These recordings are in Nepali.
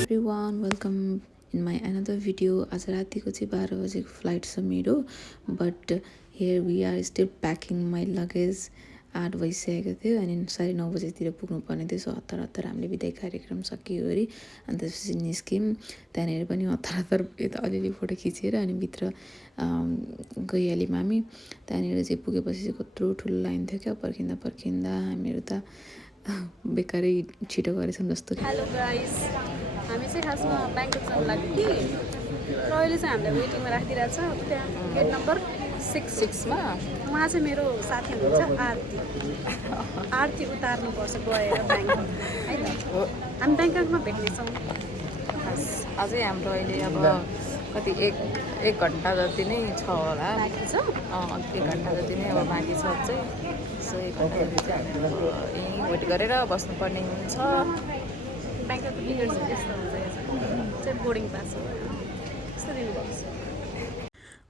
Everyone welcome in my another video. आज रातिको चाहिँ 12 बजेको फ्लाइट छ मेरो, but here we are still packing my luggage. 8 बजिसकेको थियो अनि 9:30 बजेतिर पुग्नुपर्ने थियो। सो हतार हतार हामीले बिदाई कार्यक्रम सकियो अरे अनि त्यसपछि निस्क्यौँ। त्यहाँनिर पनि हतार हतार यता अलिअलि फोटो खिचेर अनि भित्र गइहाल्यौँ हामी। त्यहाँनिर चाहिँ पुगेपछि चाहिँ कत्रो ठुलो लाइन थियो क्या। पर्खिँदा हामीहरू त बेकारै छिटो गरेछौँ जस्तो। हेलो गाइस, हामी चाहिँ खासमा ब्याङ्कक जानु लाग्यो कि र अहिले चाहिँ हामीलाई वेटिङमा राखिदिरहेको छ त्यहाँ गेट नम्बर 6मा। उहाँ चाहिँ मेरो साथी हुनुहुन्छ आरती उतार्नुपर्छ गएर ब्याङ्कक है त। हामी ब्याङ्ककमा भेट्नेछौँ। अझै हाम्रो अहिले अब कति एक घन्टा जति नै छ होला बाँकी छ। 1 घन्टा जति नै अब बाँकी छ चाहिँ। सो 1 घन्टा जति चाहिँ हामीले यहीँ वेट गरेर बस्नुपर्ने हुन्छ। ब्याङ्ककको टिकट चाहिँ त्यस्तो हुन्छ, चाहिँ बोर्डिङ पास हो त्यस्तो दिनुपर्छ।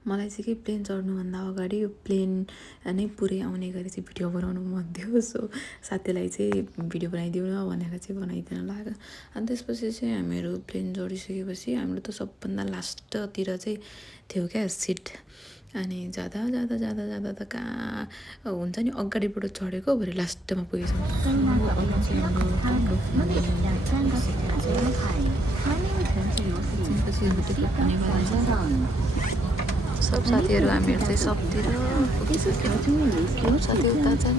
मलाई चाहिँ के प्लेन चढ्नुभन्दा अगाडि यो प्लेन नै पुरै आउने गरी चाहिँ भिडियो बनाउनु मन थियो। सो साथीलाई चाहिँ भिडियो बनाइदिउँ न भनेर चाहिँ बनाइदिन लाग्यो। अनि त्यसपछि चाहिँ हामीहरू प्लेन चढिसकेपछि हाम्रो त सबभन्दा लास्टतिर चाहिँ थियो क्या सिट। अनि जाँदा त कहाँ हुन्छ नि अगाडिबाट चढेको भरे लास्टमा पुगेछौँ। सब साथीहरू हामीहरू चाहिँ सबतिर पुगिसक्यौँ। साथी उता छ म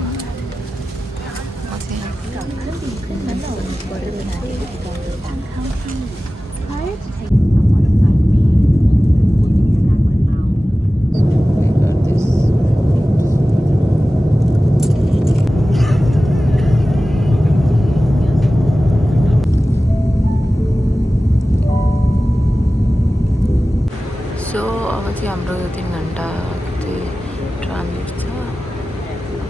चाहिँ हाम्रो 3 घन्टा चाहिँ ट्रान्जिट छ।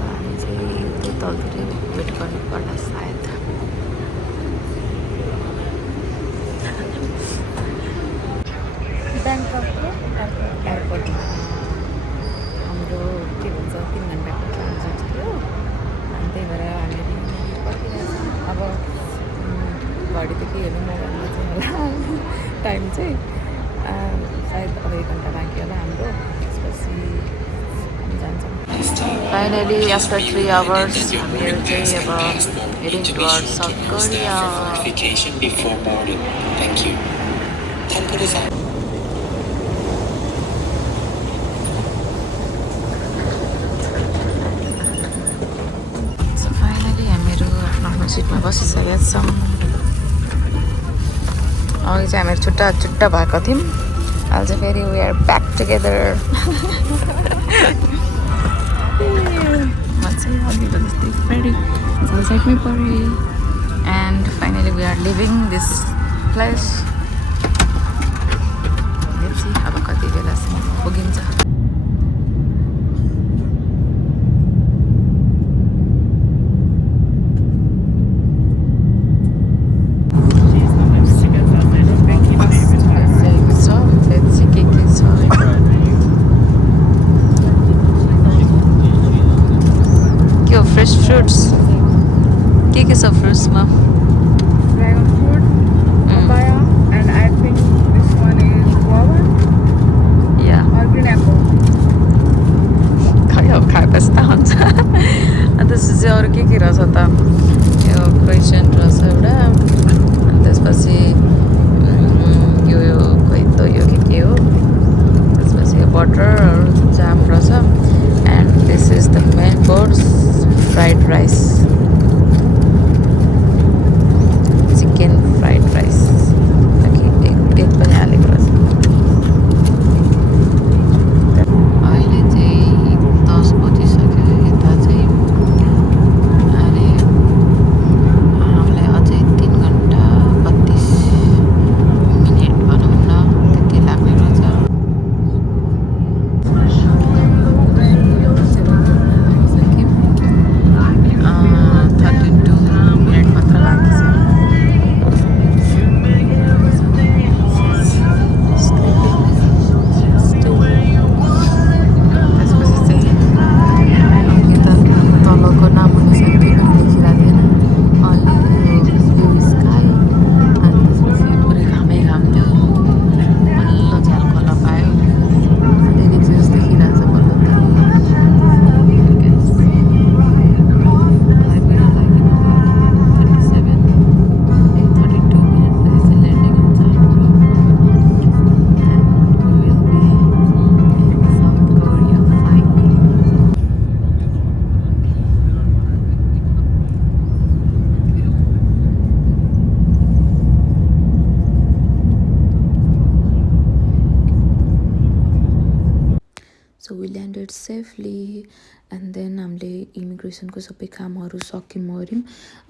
हामी चाहिँ उतै तलतिर वेट गर्नुपर्ला सायद। ब्याङ्ककको एयरपोर्ट हाम्रो के भन्छ 3 घन्टाको ट्रान्जिट थियो। अनि त्यही भएर हामीले पर्खिरहेछौँ। अब घडी त के हेर्नु मोबाइलमा चाहिँ होला टाइम चाहिँ सायद अब 1 घन्टा बाँकी होला हाम्रो। त्यसपछि हामी जान्छौँ। फाइनली आफ्टर 3 आवर्स हामीहरू चाहिँ अब heading towards south Korea. So finally हामीहरू आफ्नो सिटमा बसिसकेका छौँ। अघि चाहिँ हामीहरू छुट्टा भएको थियौँ। अहिले चाहिँ फेरि वी आर ब्याक टुगेदर। म चाहिँ अघिको जस्तै फेरि साइडमै परेँ। And finally we are leaving this place. अब कति बेलासम्म पुगिन्छ। फ्रेस फ्रुट्स के छ फ्रुट्समा? Dragon fruit, papaya, and I think this one is guava or green apple. खाएपछि त हुन्छ। अनि त्यसपछि अरू के रहेछ त? यो क्रोइसेन्ट रहेछ एउटा। अनि त्यसपछि यो खोइ त यो के हो। त्यसपछि यो बटर जाम रहेछ। And this is the main course, fried rice, chicken fried rice. एक पनि हालेको रहेछ। अहिले चाहिँ 10 बजिसक्यो। यता चाहिँ अरे हामीलाई अझै 3 घन्टा 32 मिनट भनौँ न त्यति लाग्ने रहेछ। सेफली एन्ड देन हामीले इमिग्रेसनको सबै कामहरू सक्यौँ गऱ्यौँ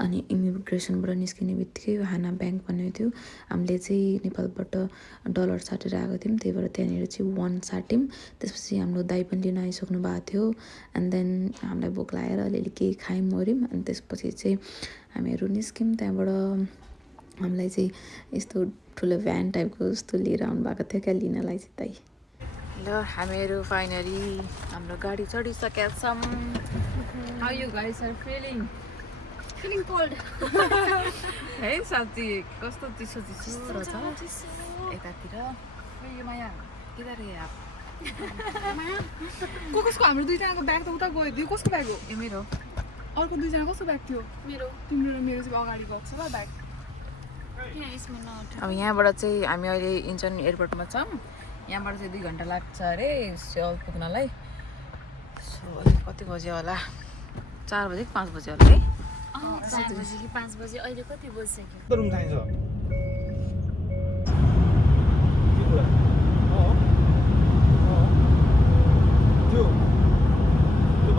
अनि इमिग्रेसनबाट निस्किने बित्तिकै हाना ब्याङ्क भन्ने थियो हामीले चाहिँ नेपालबाट डलर साटेर आएको थियौँ त्यही भएर त्यहाँनिर चाहिँ 1 साट्यौँ त्यसपछि हाम्रो दाइ पनि लिन आइसक्नु भएको थियो एन्ड देन हामीलाई भोक लागेर अलिअलि केही खायौँ गऱ्यौँ अनि त्यसपछि चाहिँ हामीहरू निस्क्यौँ त्यहाँबाट हामीलाई चाहिँ यस्तो ठुलो भ्यान टाइपको जस्तो लिएर आउनु भएको थियो क्या लिनलाई चाहिँ दाइ ल हामीहरू फाइनली हाम्रो गाडी चढिसकेका छौँ how you guys are feeling feeling cold है साथी कस्तो चिसो चिसो रहेछ यतातिर यो माया किधर है आप कसको हाम्रो दुईजनाको ब्याग त उता गयो दियो कसको ब्याग हो यो मेरो अर्को दुईजना कसको ब्याग थियो मेरो तिम्रो र मेरो चाहिँ अगाडि गएको छ ल ब्याग किन यसमा नउठ अब यहाँबाट चाहिँ हामी अहिले इन्चन एयरपोर्टमा छौँ यहाँबाट चाहिँ 2 घन्टा लाग्छ अरे सियोल पुग्नलाई सो अहिले कति बज्यो होला 4 बजे कि 5 बजे होला है 4 बजे कि 5 बजे अहिले कति बजिसक्यो रुम चाहिन्छ त्यो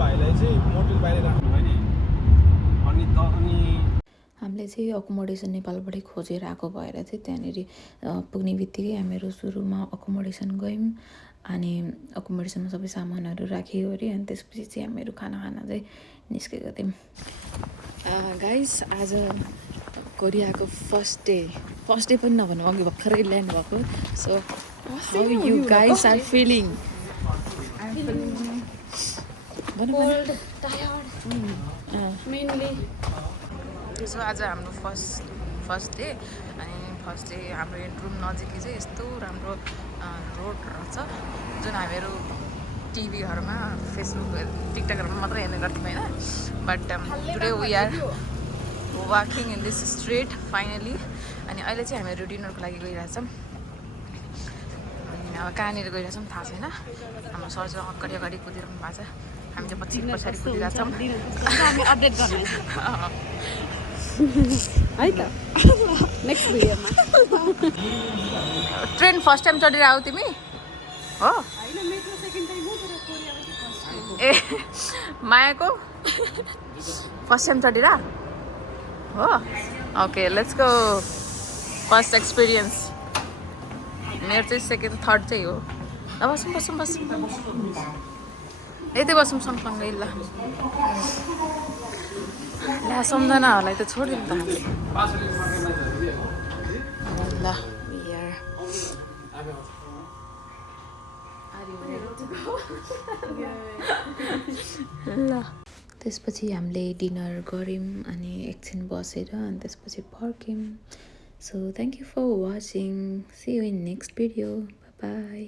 भाइलाई चाहिँ मोटेल बाहिर राख्नु भयो नि अनि हामीले चाहिँ अकोमोडेसन नेपालबाटै खोजेर आएको भएर चाहिँ त्यहाँनिर पुग्ने बित्तिकै हामीहरू सुरुमा अकोमोडेसन गयौँ अनि अकोमोडेसनमा सबै सामानहरू राख्यो अरे अनि त्यसपछि चाहिँ हामीहरू खाना चाहिँ निस्केको थियौँ गाइस आज कोरियाको फर्स्ट डे पनि नभनौँ अघि भर्खरै ल्यान्ड भएको so how you guys are feeling cold tired mainly so आज हाम्रो फर्स्ट डे अनि फर्स्ट डे हाम्रो रुम नजिकै चाहिँ यस्तो राम्रो रोड रहेछ जुन हामीहरू टिभीहरूमा फेसबुक टिकटकहरूमा मात्रै हेर्ने गर्थ्यौँ होइन but today we are walking in this street finally अनि अहिले चाहिँ हामीहरू डिनरको लागि गइरहेछौँ अब कहाँनिर गइरहेछौँ थाहा छैन हाम्रो सर चाहिँ अगाडि कुदिरहनु भएको छ हामी चाहिँ पछाडि कुदिरहेछौँ हामी अपडेट गर्नेछ है त नेक्स्ट भिडियोमा ट्रेन फर्स्ट टाइम चढेर आऊ तिमी हो हैन मेट्रो सेकेन्ड टाइम हो तर कोरियामा चाहिँ फर्स्ट टाइम ए मायाको फर्स्ट टाइम चढेर हो okay let's go first experience मेरो चाहिँ सेकेन्ड थर्ड चाहिँ हो ल बसौँ यतै बसौँ सँगसँगै ल ला सम्झनाहरूलाई त छोड्यौँ त ल ल त्यसपछि हामीले डिनर गऱ्यौँ अनि एकछिन बसेर अनि त्यसपछि फर्क्यौँ so thank you for watching see you in next video by